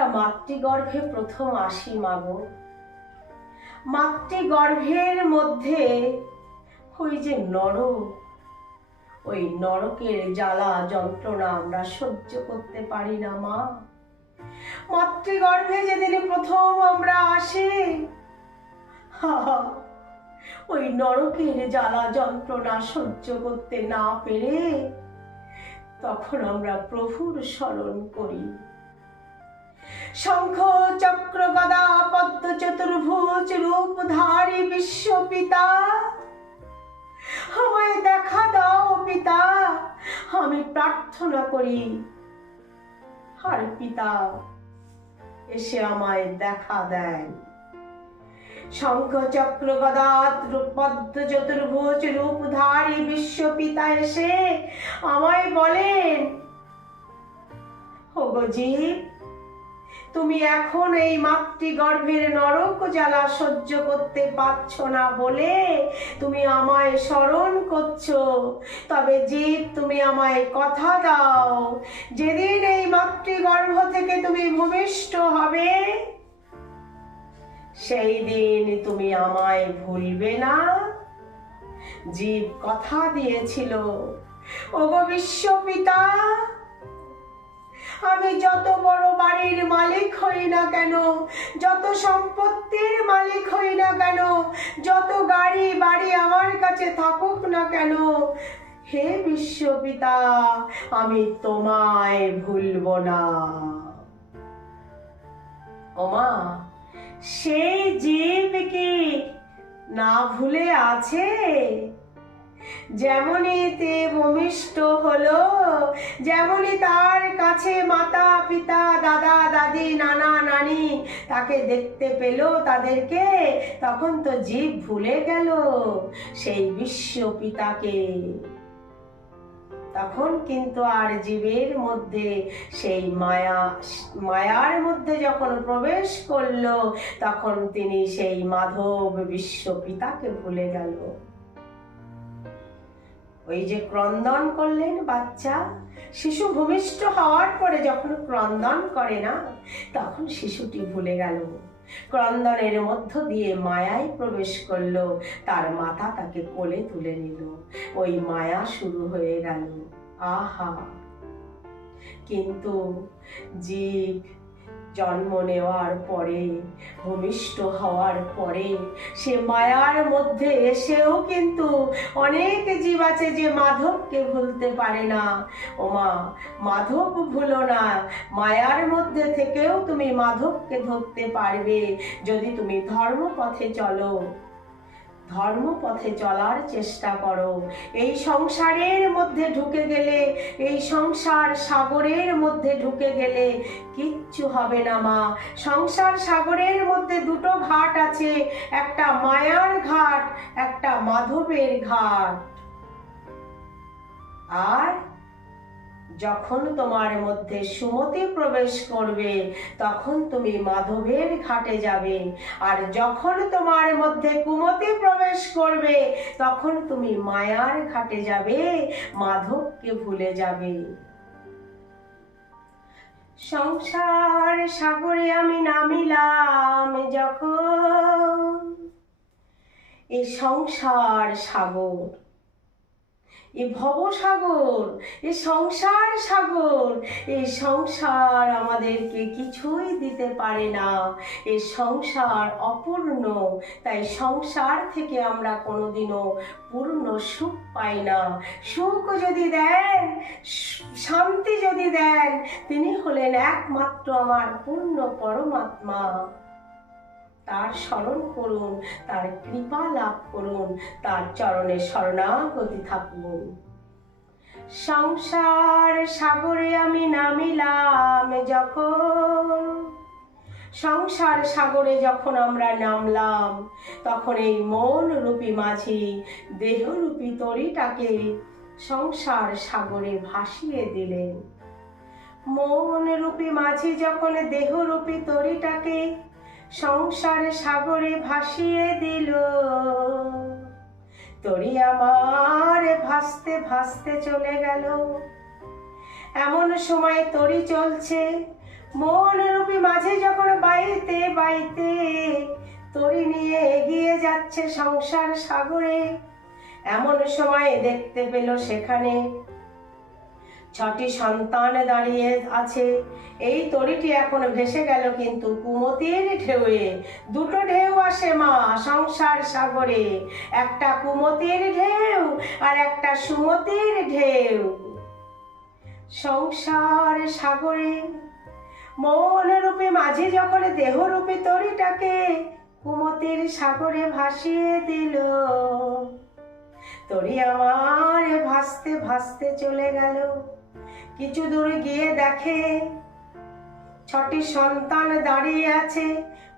আমরা মাতৃগর্ভে প্রথম আসি মাগো। মাতৃগর্ভের মধ্যে ওই যে নরক, ওই নরকের জ্বালা যন্ত্রণা আমরা সহ্য করতে পারি না মা। মাতৃগর্ভে যেদিন প্রথম আমরা আসি, ওই নরকের জ্বালা যন্ত্রণা সহ্য করতে না পেরে তখন আমরা প্রভুর স্মরণ করি। শঙ্খ চক্র গদা পদ্ম চতুর্ভুজ রূপধারী বিশ্বপিতা, আমায় দেখা দাও পিতা, আমি প্রার্থনা করি। আর পিতা এসে আমায় দেখা দেন। শঙ্খ চক্র গদা পদ্ম চতুর্ভুজ রূপধারী বিশ্বপিতা এসে আমায় বলেন, ওগো জীব, তুমি এখন এই মাতৃগর্ভের নরক জ্বালা সহ্য করতে পারছো না বলে তুমি আমায় স্মরণ করছো। তবে জীব, তুমি আমায় কথা দাও, যেদিন এই মাতৃগর্ভ থেকে তুমি ভূমিষ্ঠ হবে সেই দিন তুমি আমায় ভুলবে না। জীব কথা দিয়েছিল, ওগো বিশ্বপিতা, আমি যত বড় বাড়ির মালিক হই না কেন, যত সম্পত্তির মালিক হই না কেন, যত গাড়ি বাড়ি আমার কাছে থাকুক না কেন, হে বিশ্বপিতা, আমি তোমায় ভুলব না। ওমা, সেই জীব কি না ভুলে আছে? যেমনই তে ভূমিষ্ঠ হলো, যেমনই তার কাছে মাতা পিতা দাদা দাদি নানা নানি তাকে দেখতে পেল তাদেরকে, তখন তো জীব ভুলে গেল সেই বিশ্ব পিতাকে। তখন কিন্তু আর জীবের মধ্যে সেই মায়ার মধ্যে যখন প্রবেশ করলো, তখন তিনি সেই মাধব বিশ্ব পিতাকে ভুলে গেল। ওই যে ক্রন্দন করলেন বাচ্চা, শিশু ভূমিষ্ঠ হওয়ার পরে যখন ক্রন্দন করে না, তখন শিশুটি ভুলে গেল। ক্রন্দনের মধ্য দিয়ে মায়ায় প্রবেশ করলো, তার মাতা তাকে কোলে তুলে নিল, ওই মায়া শুরু হয়ে গেল। আহা! কিন্তু জীব জন্ম নেওয়ার পরে, ভূমিষ্ঠ হওয়ার পরে, সে মায়ার মধ্যে এসেও কিন্তু অনেক জীব আছে যে মাধবকে ভুলতে পারে না। ওমা, মাধব ভুলো না, মায়ার মধ্যে থেকেও তুমি মাধবকে ধরতে পারবে যদি তুমি ধর্মপথে চলো, ধর্মপথে চলার চেষ্টা করো। এই সংসারের মধ্যে ঢুকে গেলে, এই সংসার সাগরের মধ্যে ঢুকে গেলে কিচ্ছু হবে না মা। সংসার সাগরের মধ্যে দুটো ঘাট আছে, একটা মায়ার ঘাট, একটা মাধবের ঘাট। আর যখন তোমার মধ্যে সুমতি প্রবেশ করবে, তখন তুমি মাধবের ঘাটে যাবে। আর যখন তোমার মধ্যে কুমতি প্রবেশ করবে, তখন তুমি মায়ার ঘাটে যাবে, মাধবকে ভুলে যাবে। সংসার সাগরে আমি নামিলাম যখন, এই সংসার সাগর, এই ভবসাগর, এই সংসার সাগর, এই সংসার আমাদেরকে কিছুই দিতে পারে না। এই সংসার অপূর্ণ, তাই সংসার থেকে আমরা কোনোদিনও পূর্ণ সুখ পাই না। সুখ যদি দেন, শান্তি যদি দেন, তিনি হলেন একমাত্র আমার পূর্ণ পরমাত্মা। তার স্মরণ করুন, তার কৃপা লাভ করুন, তার চরণে শরণাগতি থাকুন। সংসার সাগরে আমি নামিলাম যখন, সংসার সাগরে যখন আমরা নামলাম, তখন এই মন রূপী মাঝি দেহরূপী তরীটাকে সংসার সাগরে ভাসিয়ে দিলেন। মন রূপী মাঝি যখন দেহরূপী তরীটাকে সংসার সাগরে ভাসিয়ে দিল, তরি আমার ভাসতে ভাসতে চলে গেল। এমন সময় তরি চলছে, মন রূপী মাঝি যখন বাইতে বাইতে তরি নিয়ে এগিয়ে যাচ্ছে সংসার সাগরে, এমন সময় দেখতে পেল সেখানে 6টি সন্তান দাঁড়িয়ে আছে। এই তরিটি এখন ভেসে গেল কিন্তু কুমতির ঢেউয়ে। 2টো ঢেউ আসে মা সংসার সাগরে, একটা কুমতির ঢেউ আর একটা সুমতির ঢেউ। সংসার সাগরে মন রূপী মাঝি যখন দেহরূপী তরিটাকে কুমতির সাগরে ভাসিয়ে দিল, তরি আমার ভাসতে ভাসতে চলে গেল। কিছু দূর গিয়ে দেখে 6টি সন্তান দাঁড়িয়ে আছে।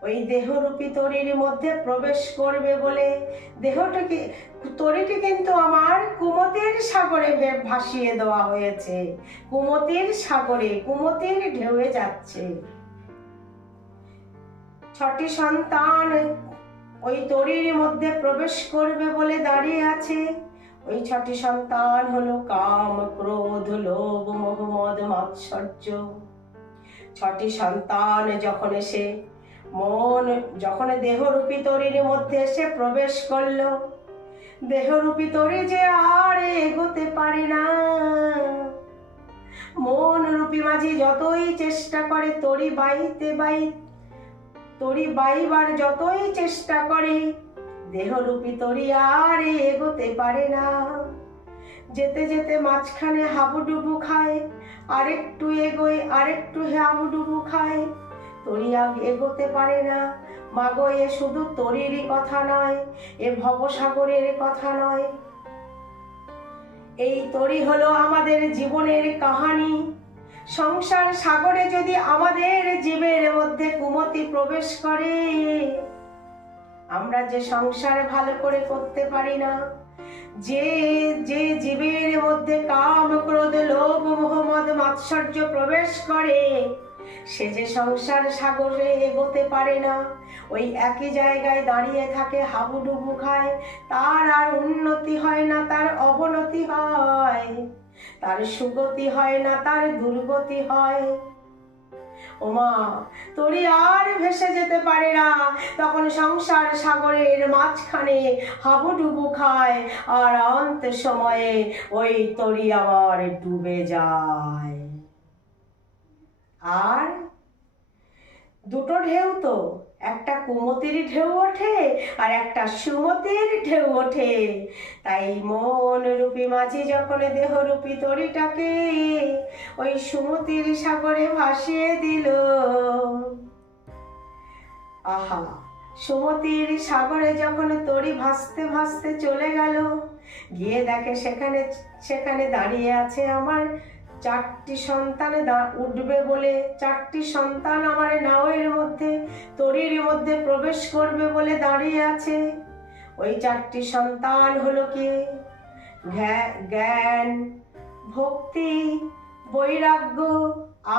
ওই দেহরূপী তরির মধ্যে প্রবেশ করবে বলে তরিটি কিন্তু আমার কুমতির সাগরে ভাসিয়ে দেওয়া হয়েছে। কুমতির সাগরে কুমতির ঢেউয়ে যাচ্ছে। 6টি সন্তান ওই তরির মধ্যে প্রবেশ করবে বলে দাঁড়িয়ে আছে। ওই 6টি সন্তান হলো কাম, ক্রোধ, লোভ, মোহ, মদ, মাৎসর্য। 6টি সন্তান যখন দেহরূপী তরির মধ্যে এসে প্রবেশ করলো, দেহরূপী তরি যে আর এগোতে পারে না। মন রূপী মাঝি যতই চেষ্টা করে তরি বাইবার যতই চেষ্টা করে, দেহরূপী তরি আর এগোতে পারে না। যেতে যেতে মাঝখানে হাবুডুবু খায়, আরেকটু এগোয়, আরেকটু হাবুডুবু খায়, তরি এগোতে পারে না। মাগো, এ শুধু তরিরই কথা নয়, এ ভবসাগরের কথা নয়। এই তরি হলো আমাদের জীবনের কাহানি। সংসার সাগরে যদি আমাদের জীবের মধ্যে কুমতি প্রবেশ করে, আমরা যে সংসার ভালো করে করতে পারি না, যে জীবের মধ্যে কাম, ক্রোধ, লোভ, মোহ, মদ, মাৎসর্য প্রবেশ করে, সে যে সংসার সাগরে এগোতে পারে না, ওই একই জায়গায় দাঁড়িয়ে থাকে, হাবুডুবু খায়, তার আর উন্নতি হয় না, তার অবনতি হয়, তার সুগতি হয় না, তার দুর্গতি হয়। ওমা, তরি আর ভেসে যেতে পারে না, তখন সংসার সাগরের মাঝখানে হাবুডুবু খায়, আর অন্ত সময়ে ওই তরি আমার ডুবে যায়। আর 2টো ঢেউ তো, একটা কুমতির ঢেউ ওঠে আর একটা সুমতির ঢেউ ওঠে। তাই মন রূপী মাঝি যখন দেহরূপী তরিটাকে ওই সুমতির সাগরে ভাসিয়ে দিল, আহা, সুমতির সাগরে যখন তরি ভাসতে ভাসতে চলে গেল, গিয়ে দেখে সেখানে দাঁড়িয়ে আছে আমার 4টি সন্তান উঠবে বলে, 4টি সন্তান আমার নাওয়ের মধ্যে তরির মধ্যে প্রবেশ করবে বলে দাঁড়িয়ে আছে। ওই 4টি সন্তান হলো কি? জ্ঞান, ভক্তি, বৈরাগ্য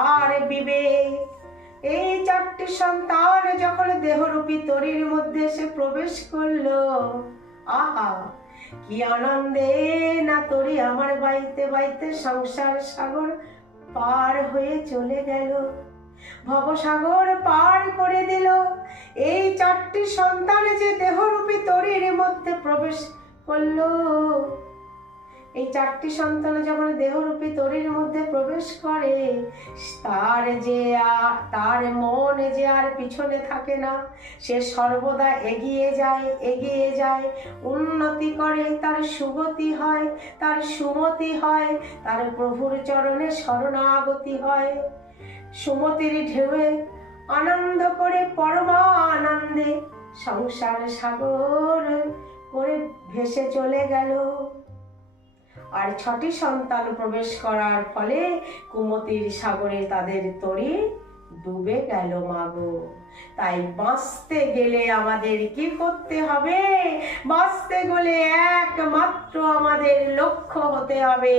আর বিবেক। এই 4টি সন্তান যখন দেহরূপী তরির মধ্যে এসে প্রবেশ করলো, আহা, কি আনন্দে না তরি আমার বাইতে বাইতে সংসার সাগর পার হয়ে চলে গেল, ভবসাগর পার করে দিল। এই 4টি সন্তান যে দেহরূপী তরির মধ্যে প্রবেশ করলো, এই 4টি সন্তান যখন দেহরূপী তরির মধ্যে প্রবেশ করে, তার মন যে আর পিছনে থাকে না, সে সর্বদা এগিয়ে যায়, উন্নতি করে, তার সুগতি হয়, তার সুমতি হয়, তার প্রভুর চরণে শরণাগতি হয়। সুমতির ঢেউয়ে আনন্দ করে পরমানন্দে সংসার সাগর করে ভেসে চলে গেল। আর 6টি সন্তান প্রবেশ করার ফলে কুমতির সাগরে তাদের তরি ডুবে গেল মাগো। তাই বাঁচতে গেলে আমাদের কি করতে হবে? বাঁচতে গেলে একমাত্র আমাদের লক্ষ্য হতে হবে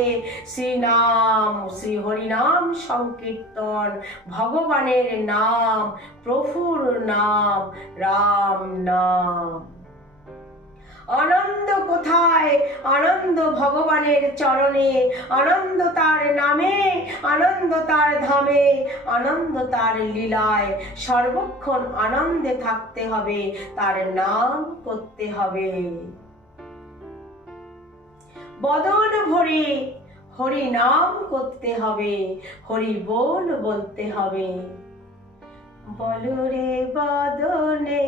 শ্রী হরিনাম সংকীর্তন, ভগবানের নাম, প্রভুর নাম, রাম নাম। আনন্দ কোথায়? আনন্দ ভগবানের চরণে, আনন্দ তার নামে, আনন্দ তার ধামে, আনন্দ তার লীলায়। সর্বক্ষণ আনন্দে থাকতে হবে, তার নাম করতে হবে। বদন ভরে হরি নাম করতে হবে, হরি বল বলতে হবে। বলো রে বদনে,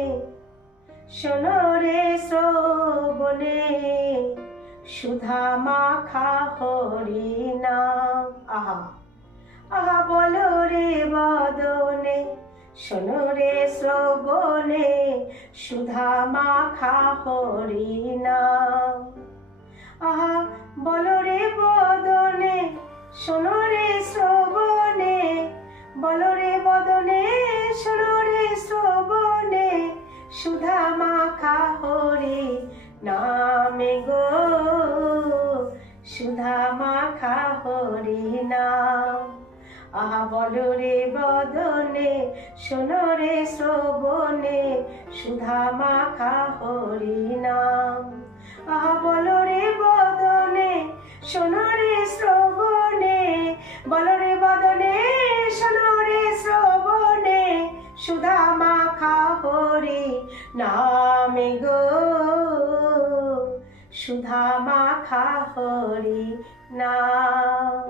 শোনো রে শ্রবণে, সুধা মাখা হরি নাম। আহা আহা বলো রে বদনে, শোনো রে শ্রবণে, সুধা মাখা হরি নাম। আহা বলো রে বদনে, শোনো রে শ্রবণে, বলো রে বদনে, শোনো রে শ্রবণে, সুধা মাখা হরি নামে গো, সুধা মাখা হরি নাম। আহা বলো রে বদনে, শোনো রে শ্রবণে, সুধা মাখা হরি নাম। আহা বলো রে বদনে, শোনো রে শ্রবণে, বলো রে বদনে, শোনো রে শ্রবণে, সুধা মাখা হরি নামে গো, সুধা মাখা হরি নাম।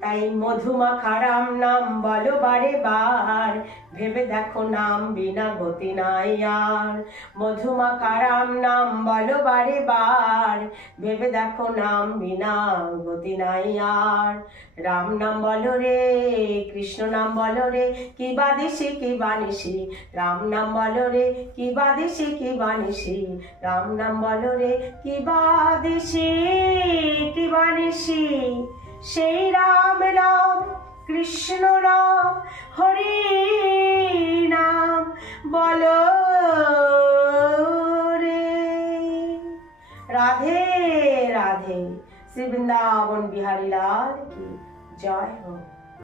তাই মধুমাখা রাম নাম বলো বারে বার, ভেবে দেখো নাম বিনা গতি নাই আর। মধুমাখা রাম নাম বলো বারে বার, ভেবে দেখো নাম বিনা গতি নাই আর। রাম নাম বলো রে, কৃষ্ণ নাম বলো রে, কি বাদিসি কি বানিসি, রাম নাম বলো রে, কি বাদিসি কি বানিসি, রাম নাম বলো রে, কি বাদিসি কি বানিসি। সেই রাম নাম, কৃষ্ণ নাম, হরি নাম বলো রে। রাধে রাধে। শ্রী বৃন্দাবন বিহারী লাল কি জয় হোক।